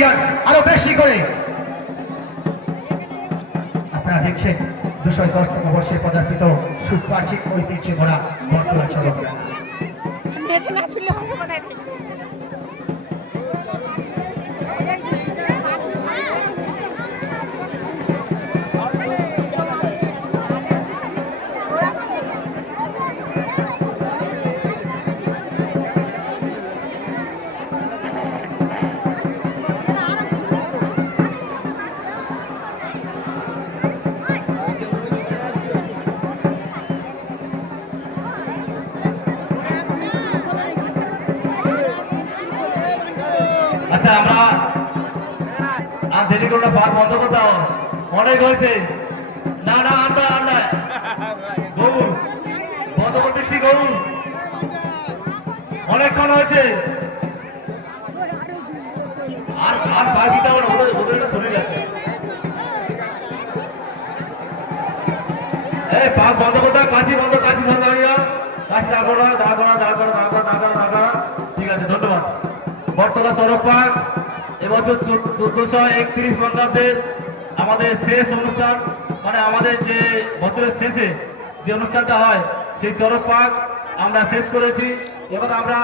Million আরো বেশি করে। আপনারা দেখছেন 210তম বর্ষে পদার্পিত সুপ্রাচীন ঐতিহ্যে ভরা বটতলা চরক মেলা। আচ্ছা আমরা আর দেরি করলে পাঠ বন্ধ করতে হবে, অনেক হয়েছে। না না আমরা আমরা গৌর বন্ধ করতে দেখছি, গৌর অনেকক্ষণ হয়েছে। আর আর পা দিতে হবে না, ওদের একটা শরীর আছে। এই পাঠ বন্ধ করতে হবে, কাছি বন্ধ, কাছি ধরে দাঁড়িয়ে কাছি দাঁড় করা, দাঁড় করা, দাঁড় করা, দাঁড় করা, দাঁড় করা, দাঁড় করা। ঠিক আছে, ধন্যবাদ। বটতলা চরক পার্ক এবছর 1431 বঙ্গাব্দের আমাদের শেষ অনুষ্ঠান, মানে আমাদের যে বছরের শেষে যে অনুষ্ঠানটা হয় সেই চরক পার্ক আমরা শেষ করেছি। এবার আমরা